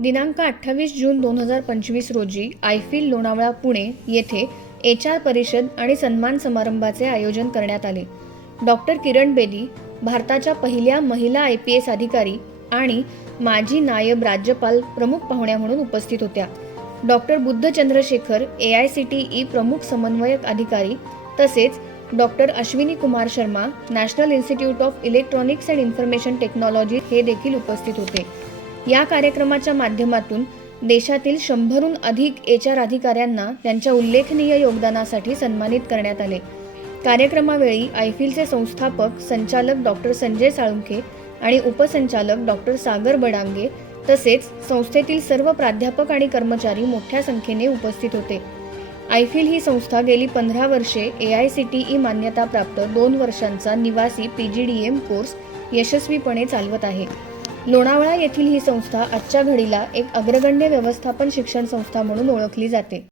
दिनांक 28 जून 2025 रोजी आयफिल लोणावळा पुणे येथे HR परिषद आणि सन्मान समारंभाचे आयोजन करण्यात आले. डॉक्टर किरण बेदी भारताच्या पहिल्या महिला IPS अधिकारी आणि माजी नायब राज्यपाल प्रमुख पाहुण्या म्हणून उपस्थित होत्या. डॉक्टर बुद्ध चंद्रशेखर AICTE प्रमुख समन्वयक अधिकारी तसेच doctor Ashwini Kumar Sharma national institute of electronics and information technology हे देखील उपस्थित होते. या कार्यक्रमाच्या माध्यमातून देशातील 100हून अधिक HR अधिकाऱ्यांना त्यांच्या उल्लेखनीय योगदानासाठी सन्मानित करण्यात आले. कार्यक्रमावेळी आयफिलचे संस्थापक संचालक डॉक्टर संजय साळुंखे आणि उपसंचालक डॉक्टर सागर बडांगे तसेच संस्थेतील सर्व प्राध्यापक आणि कर्मचारी मोठ्या संख्येने उपस्थित होते. आयफिल ही संस्था गेली 15 वर्षे AICTE मान्यताप्राप्त 2 वर्षांचा निवासी PGDM कोर्स यशस्वीपणे चालवत आहे. लोणावळा येथील ही संस्था आजच्या घडीला एक अग्रगण्य व्यवस्थापन शिक्षण संस्था म्हणून ओळखली जाते.